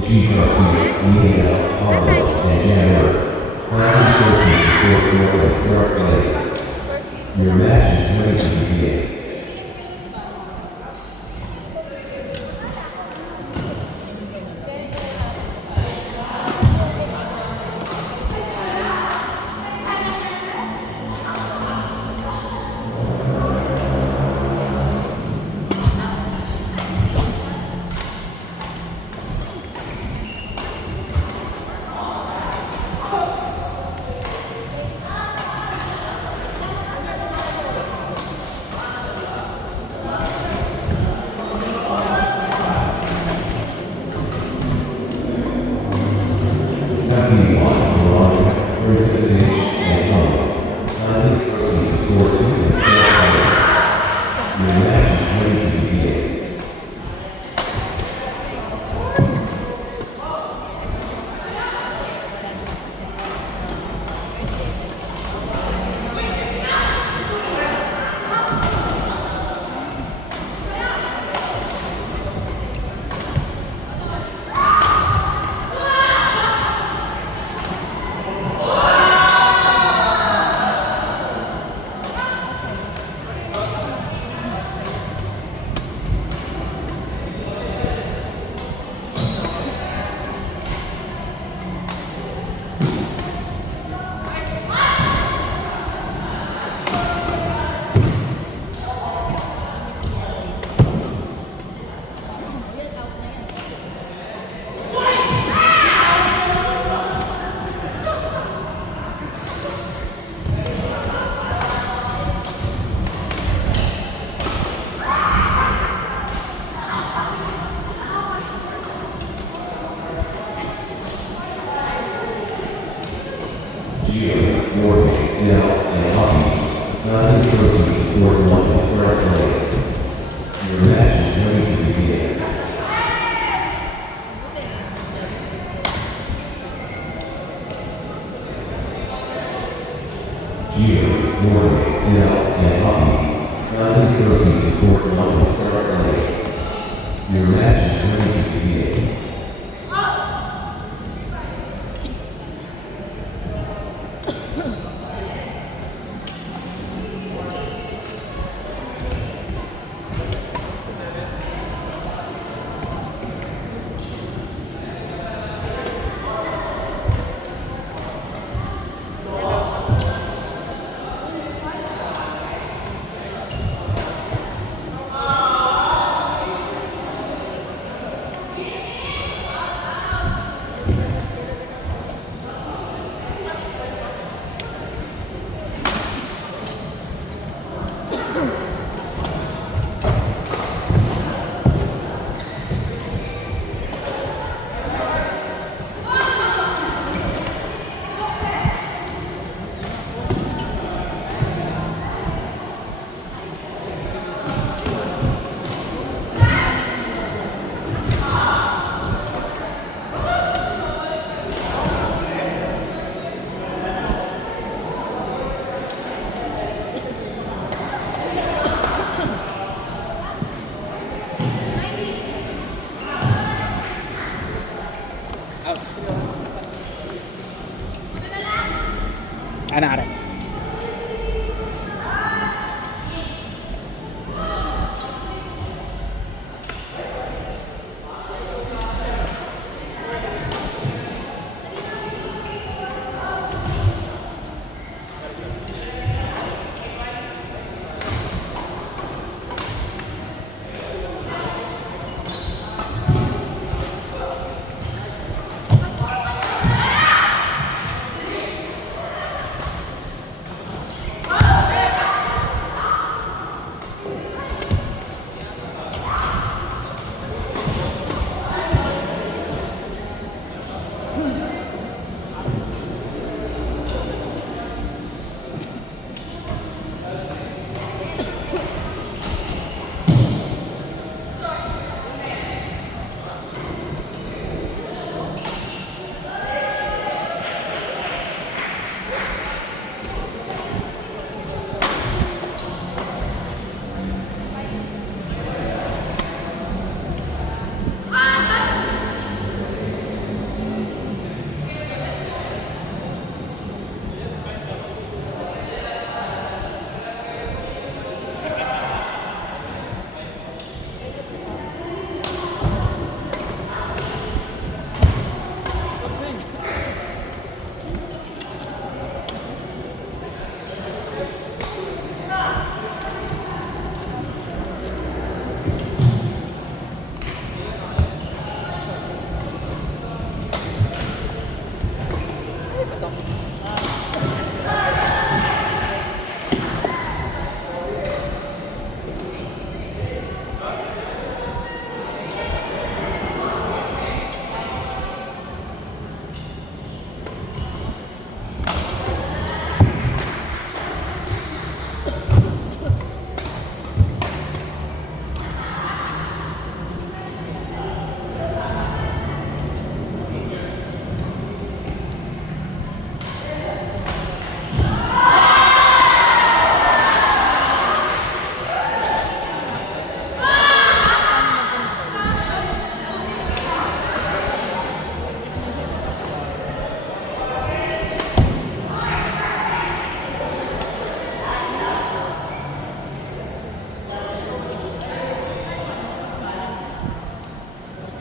G. Garcia, Miguel, Harlow, and Jammer. Classes proceed to 4th floor and start play. Your match is ready to begin. Gio, Morgan, Nell, and Hockey. Nothing proceeds to 4th one and start play. Your match is ready to begin. Gio, Morgan, Nell, and Hockey. Nothing proceeds to 4th one and start play. Your match is ready to begin.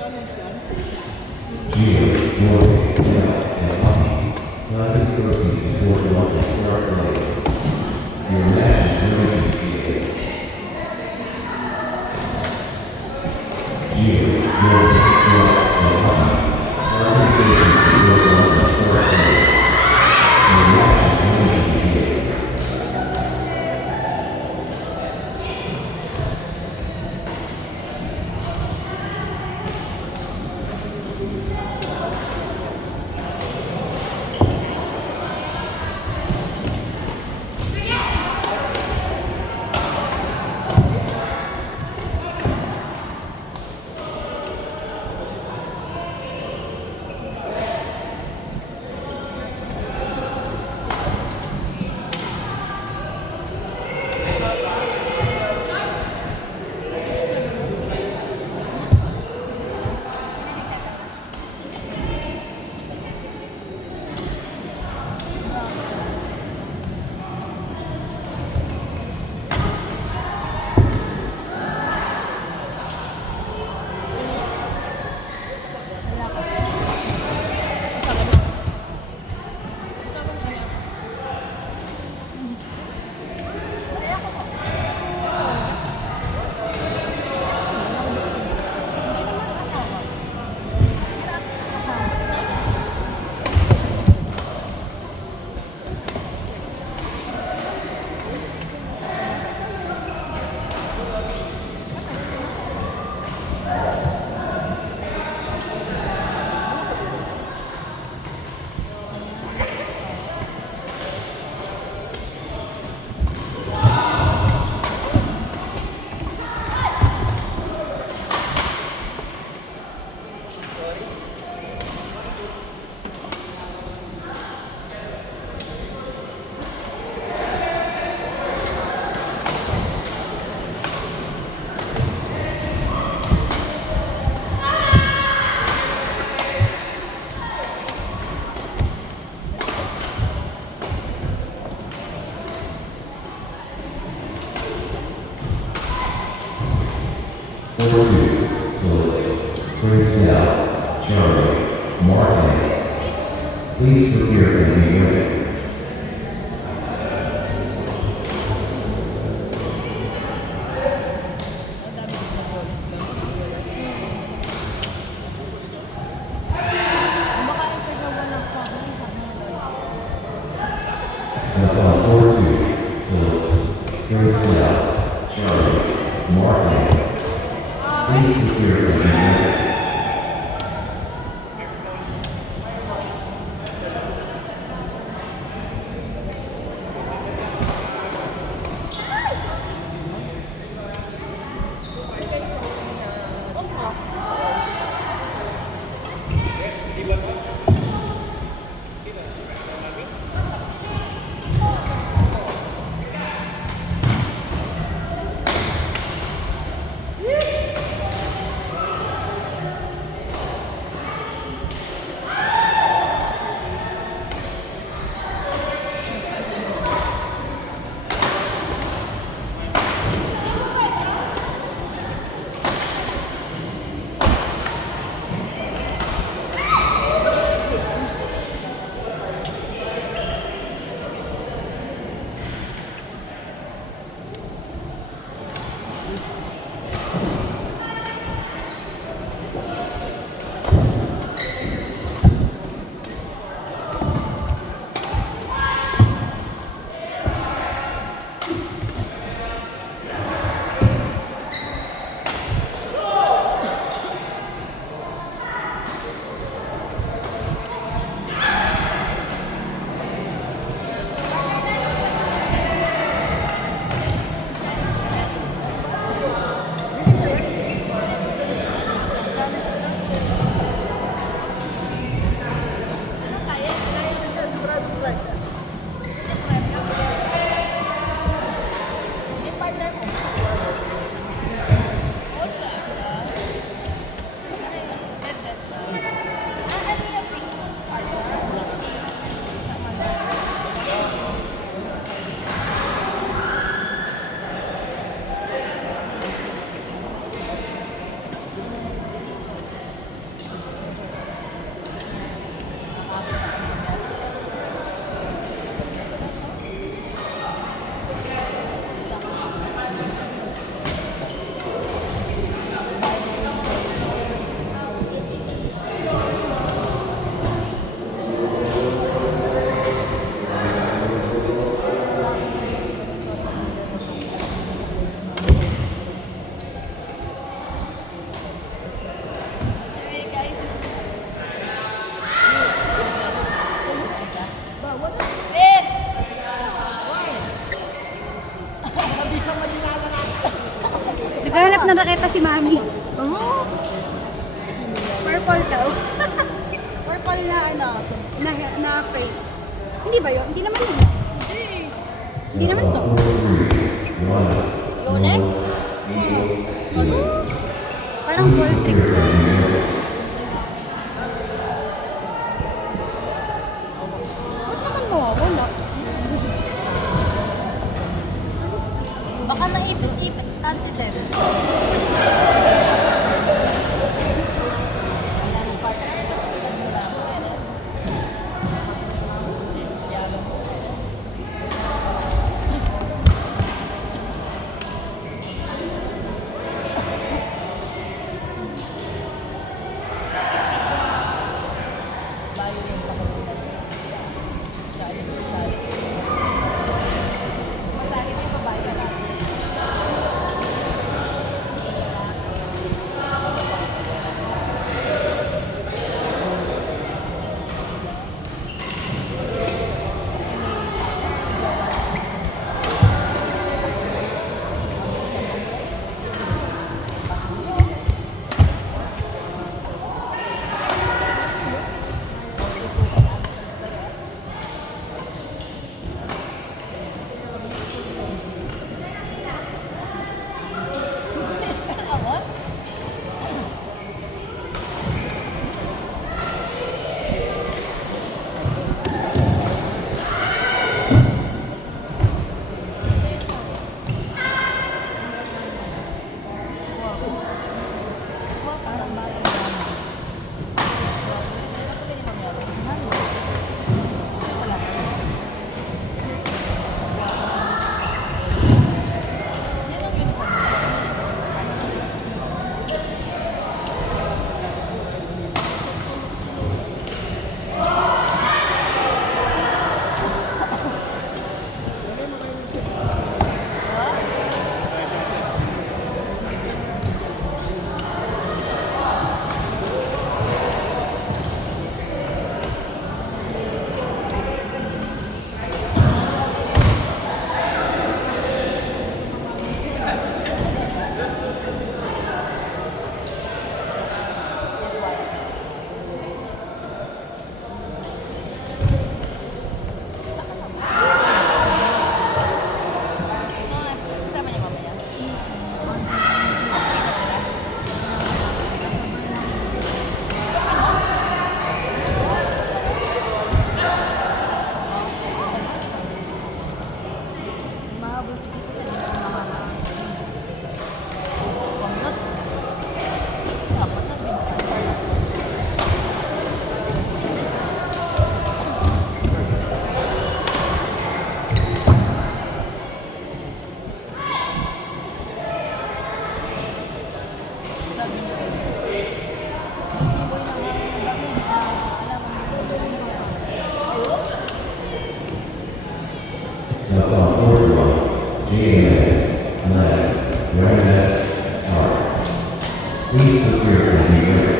Geo, Morgan, Nell, and Poppy. Private proceeds toward London start later. Your match is ready to begin. Geo, Morgan, Nell, and Poppy. Private proceeds toward London start later. Your match is ready to begin. Two, Phillips, Prince L, Charlie, Mark. Please prepare and be ready. Step on 4-2, Phillips, Prince L, Charlie, Mark. Please prepare and be ready. Naghanap ng raketa si Mami. Oh. Purple daw. Purple na ano, na fake. Hindi ba yun? Hindi naman yun. Hindi naman to. Rolex? Ano? Parang gold trick to. Ba't naman mawawala? Baka naipit-ipit, Tante Deb. Stop on forward one, GMA, 9, Readiness, Art. Please prepare for the ready.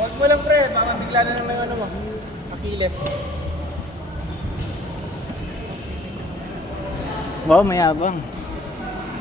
Huwag mo lang pre, baka bigla na lang ng ano mo, Achilles. Wow, mayabang.